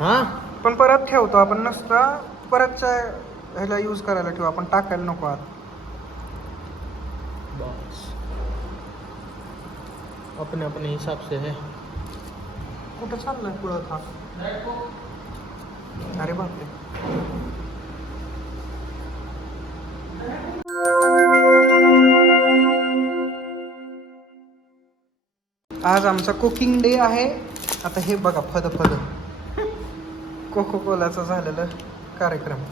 हां पण परत ठेवतो आपण, नसता परतच्या ह्याला यूज करायला ठेवू आपण, टाकायला नको आत. बस अपने अपने हिसाब से है. कुठं चाललाय पुढं हा? अरे बापरे. आज आमचा कुकिंग डे आहे. आता हे बघा फद कोको कोलाचा झालेला कार्यक्रम.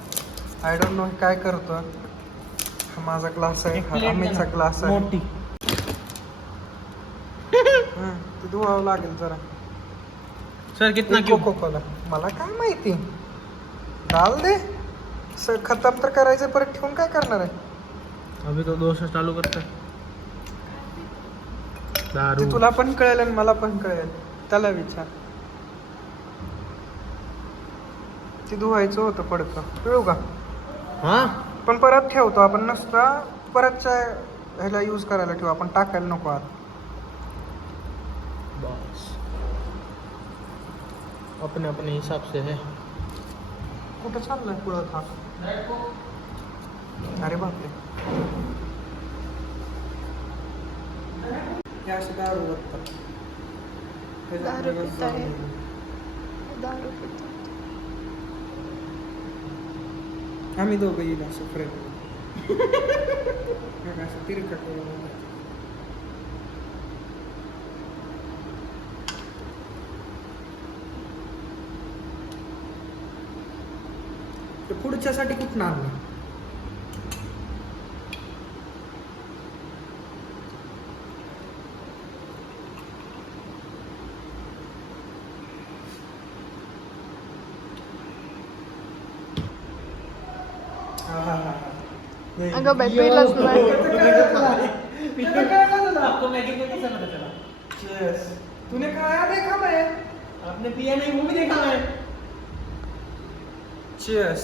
आय डोंट नो काय करतो. हा माझा ग्लास आहे, हा अमितचा ग्लास आहे. मोठी ते धुवावं लागेल जरा. सर कितना क्यों? कोको कोला मला काय माहिती. डाल दे. खतम तर करायचं, परत ठेवून काय करणार आहे. अभी तो दोस्त चालू करता दारू. ते तुला पण कळेल आणि मला पण कळेल, त्याला विचार. ते धुवायचं होतं पडतं, पिळू का? हां पण परत ठेवतो आपण, नसता परतच्या ह्याला यूज करायला ठेवू आपण, टाकायला नको आत. बस अपने अपने हिसाब से है. कुठं चाललाय पुढं हा? अरे बापरे. हे असे दारू बघतात. दारू पिताय. दारू पितो. आम्ही दोघं येईल असं फ्रेंड. असं तिरका करून. पुढच्यासाठी कुठं आणलं? अगं बाई पिलंच नाही. आपको मैगी को कैसा पता चला? तूने खाया देखा मैं? आपने पिया नहीं, वो भी देखा मैं. Cheers.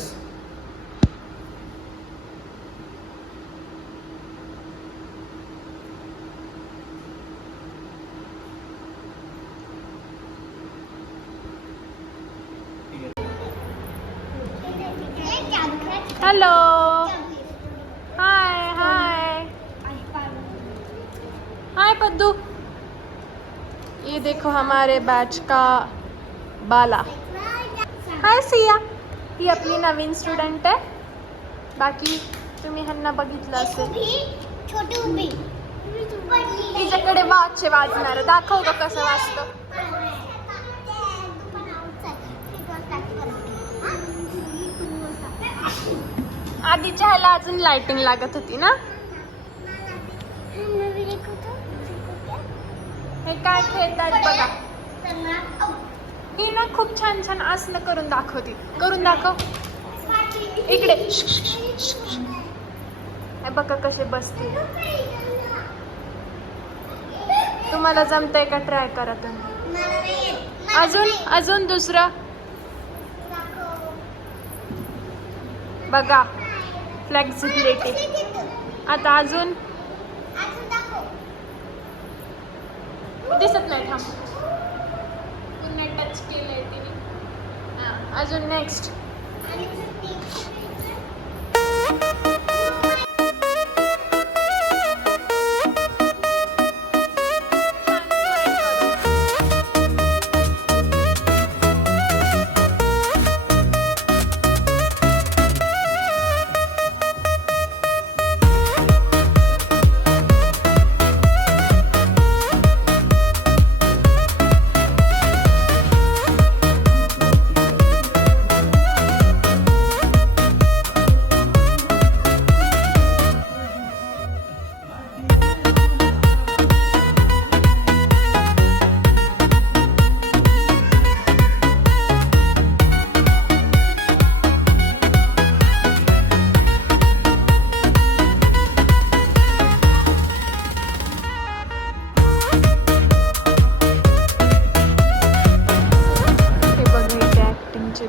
हेलो हाय हाय हाय पद्दू. ये देखो हमारे बैच का बाला. हाय सिया. ही आपली नवीन स्टुडंट आहे. बाकी तुम्ही ह्यांना बघितलं असेल. तिच्याकडे वाचे वाजणार, दाखव ग कसं वाजतं. आधीच्या ह्याला अजून लाइटिंग लागत होती ना. हे काय खेळतात बघा. ही ना खूप छान छान आसनं करून दाखवते. करून दाखव इकडे. हे बघा कसे बसते. तुम्हाला जमतंय का? ट्राय करा तुम्ही. अजून अजून दुसरं बघा. फ्लेक्सिबिलिटी. आता अजून दिसत नाही. थांब पुन्हा टच केलंय तिने. अजून नेक्स्ट.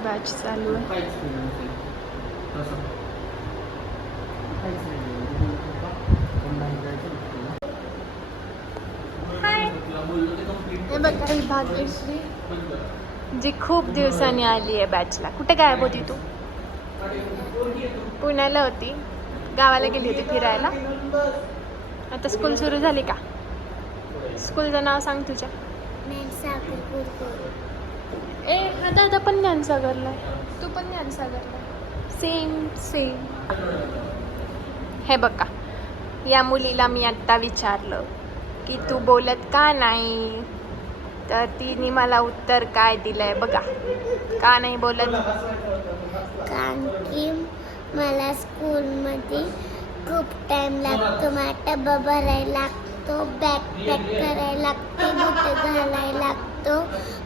बॅच चालू आहे. हाय. हे बघा ही भाग्यश्री जी खूप दिवसांनी आली आहे बॅचला. कुठे गायब होती तू? पुण्याला होती, गावाला गेली होती फिरायला. आता स्कूल सुरू झाली का? स्कूलचं नाव सांग तुझ्या. ए हा दादा पण ज्ञानसागरला आहे, तू पण ज्ञानसागरला आहे. Same same. हे बघा, या मुलीला मी आत्ता विचारलं की तू बोलत का नाही, तर तिने मला उत्तर काय दिलंय बघा. का नाही बोलत? कारण की मला स्कूलमध्ये खूप टाईम लागतो. मला डबा भरायला लागतो, बॅग पॅक करायला लागते, बुटं घालायला लागतो,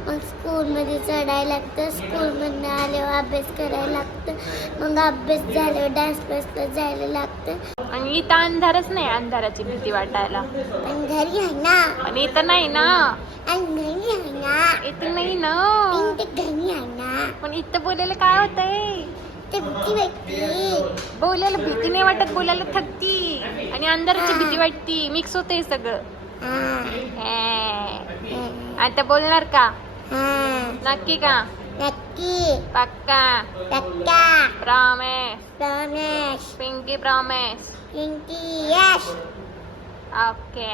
मग स्कूलमध्ये चढायला लागतं, स्कूलमधनं आल्यावर अभ्यास करायला लागतं, मग अभ्यास झाल्यावर डान्स क्लासला जायला लागतं. आणि इथं अंधारच नाही, अंधाराची भीती वाटायला. आणि घरी आहे ना, आणि इथं नाही ना, आणि घरी आहे ना, इथं नाही ना. ते घरी आहे ना, पण इथं बोलायला काय होतंय? ते भीती वाटते. बोलायला भीती नाही वाटत, बोलायला थकती. आणि अंधाराची भीती वाटती, मिक्स होतंय सगळं. आता बोलणार का? नक्की का? नक्की. पक्का? पक्का. Promise? Promise. Pinky promise? Pinky yes. Okay.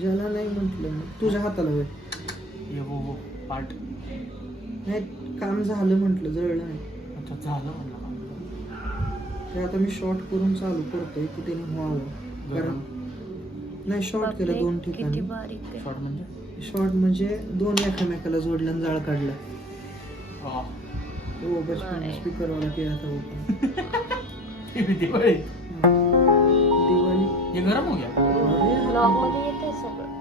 ज्याला नाही म्हटलं तुझ्या हाताला होय. ये वो पार्ट नाही, काम झालं म्हटलं, जळलं नाही. अच्छा झालं म्हणलं. ते आता मी शॉर्ट करून चालू करतोय की त्याने व्हावं. कारण नाही, शॉर्ट केलं 2 ठिकाणी. शॉर्ट म्हणजे शॉर्ट म्हणजे 2 एकामेकाला जोडलं आणि जाळ काढला. हो, बस स्पीकरवाला केला था वो. दिवाळी दिवाळी ये गरम हो गया. ब्लॉग मध्ये येते सगळं.